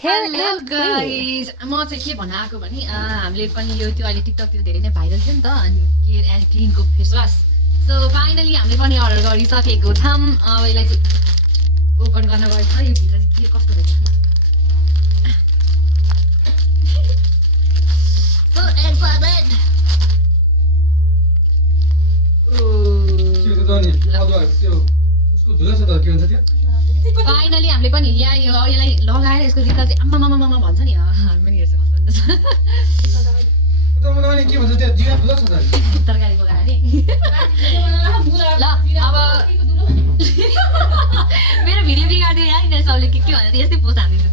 care Hello and clean. guys, म चाहिँ के भन्न आएको भने हामीले पनि यो त्यो अहिले टिकटकतिर धेरै नै भाइरल थियो नि त अनि केयर एन्ड क्लिनको फेस वास सो फाइनली हामीले पनि अर्डर गरिसकेको छौँ अब यसलाई चाहिँ ओपन गर्न गएको छ यो भित्र चाहिँ के कस्तो रहेछ सो एक्साइटेड फाइनली हामीले पनि ल्यायो यसलाई लगाएर यसको रिजल्ट चाहिँ आम्मामामा भन्छ नि हामी पनि हेर्छ कस्तो हुन्छ तरकारी पकाएर नि ल अब मेरो भिडियो बिगार्दियो यार यिनीहरू सबले के भनेर यस्तै पोस्ट हालिदिन्छु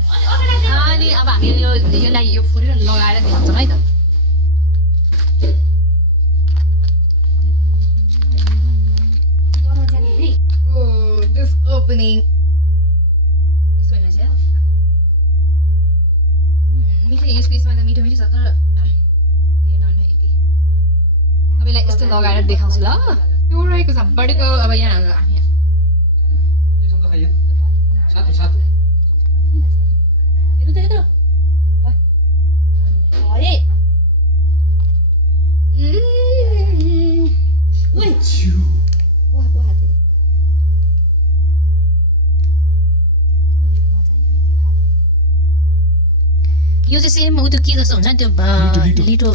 अनि अब हामीले यसलाई यो फोरेर लगाएर देखाउँछौँ है त This opening यसो होइन चाहिँ मिठो यसको यसमा त मिठो मिठो छ तर हेर्न होइन यति अब यसलाई यस्तो लगाएर देखाउँछु ल त्यो रहेको छ बढेको अब यहाँ हामी यो चाहिँ सेम उ त्यो के जस्तो हुन्छ नि त्यो लिटो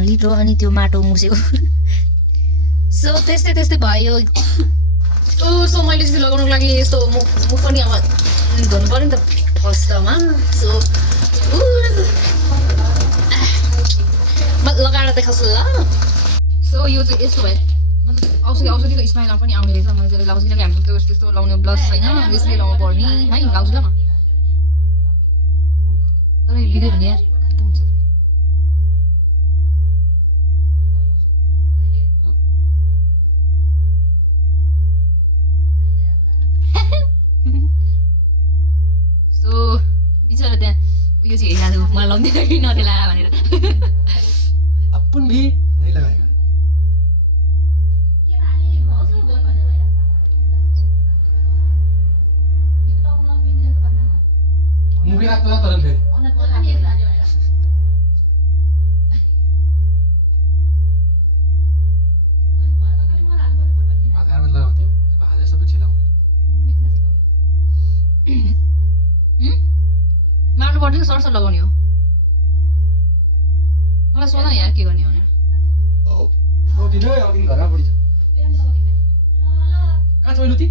लिटो अनि त्यो माटो मुसेको सो त्यस्तै त्यस्तै भयो सो मैले चाहिँ लगाउनुको लागि यस्तो मुख पनि अब धुनु पऱ्यो नि त फर्स्टमा सो म लगाएर देखाउँछु ल सो यो चाहिँ यस्तो भयो मतलब औषधीको स्माइलमा पनि आउने रहेछ मैले चाहिँ लाउँछु किनकि हाम्रो त्यो त्यस्तो लाउने ब्लस होइन यसले लाउनु पर्ने है लाउँछु ल म तर यो बिग्रियो भने यार कस्तो हुन्छ सो बिचरा त्यहाँ उयो चाहिँ हेरिरहेको मलाई लाउँदैन कि नदेला भनेर अपन भी नहीं लगाएगा मूवी आता है तरन फिर बाजार में लगाती बाजार सब छिलाउँछ मार्नु पर्दैन सरसर लगाउने हो मलाई सोध न यार के गर्ने भनेर ओ दिन घरमा पडी छ कहाँ छ लुती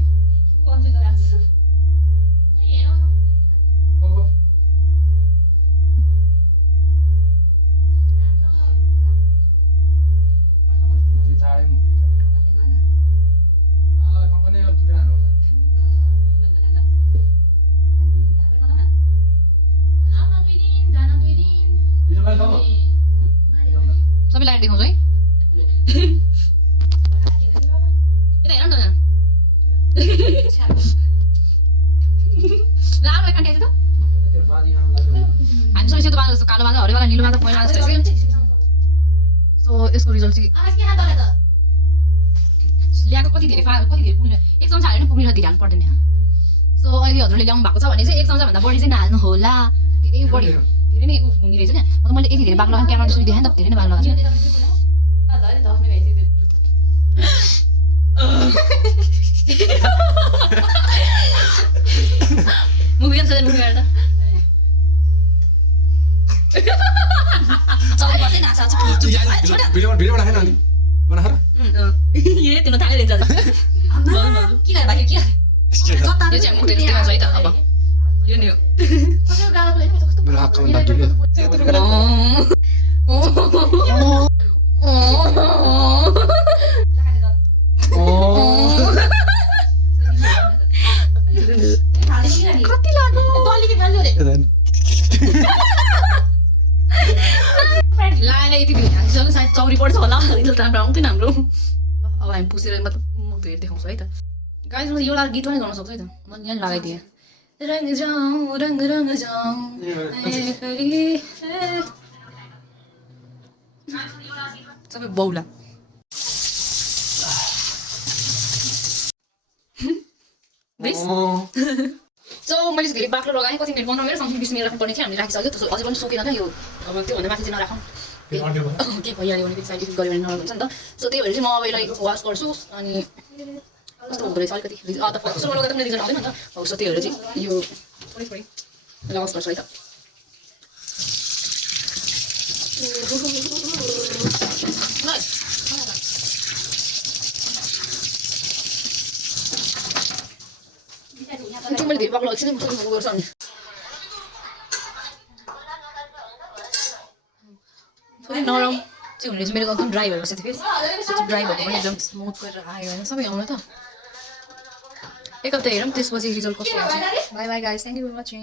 सबै लगाएर देखाउँछु है यता हेर न त राम्रो काटेको त हामी सबै सेतो बाजा जस्तो कालो बाजा हरियो बाजा निलो बाजा पहेँलो बाजा जस्तो सो यसको रिजल्ट चाहिँ ल्याएको कति धेरै पुग्ने एक चम्चा हालेर पनि पुग्ने धेरै हाल्नु पर्दैन सो अहिले हजुरले ल्याउनु भएको छ भने चाहिँ एक चम्चाभन्दा बढी चाहिँ नहाल्नु होला धेरै बढी धेरै नै हुने रहेछ क्या मतलब मैले यति धेरै बाग लगाएँ क्यामेरा जसरी देखाएँ नि त धेरै नै बाग लगाएको मुभी मुभी गरेर भिडियो बनाएन अनि बनाएर ये तिम्रो थाले दिन्छ के गरे भाइ के यो चाहिँ मुख धेरै देखाउँछ है त अब यो नि हो मेरो हातमा लाग्यो कति लाग्यो लाएर यति धेरै सायद चौरी पर्छ होला रिजल्ट राम्रो आउँदैन हाम्रो ल अब हामी पुसेर मतलब मुख धेरै देखाउँछु है त गाइस म यो गीत पनि गाउन सक्छु है त म यहाँ लगाइदिएँ रङ जाऊँ रङ रङ जाऊँ सबै बौला सो मैले चाहिँ धेरै बाक्लो लगाएँ कति मिनट 15 मिनट समथिङ 20 मिनट राख्नुपर्ने थियो हामीले राखिसक्यो त्यसो अझै पनि सोकेन क्या यो अब त्योभन्दा माथि चाहिँ नराखौँ के भइहाल्यो भने साइड इफेक्ट गऱ्यो भने नराम्रो हुन्छ नि त सो त्यही भएर चाहिँ म अब यसलाई वास गर्छु अनि कस्तो हुँदो रहेछ अलिकति कस्तो लगाउँदा पनि रिजन आउँदैन नि त हो सो त्यही भएर चाहिँ यो थोरै वास गर्छु है त त्यो मैले धेरै बाक्लो एकछिन गर्छु अनि थोरै नरम चाहिँ हुने चाहिँ मेरो एकदम ड्राई भएर बसेको थियो फेरि ड्राई भएको पनि एकदम स्मुथ गरेर आयो होइन सबै आउनु त एक हप्ता हेरौँ त्यसपछि रिजल्ट कस्तो हुन्छ bye bye guys thank you for watching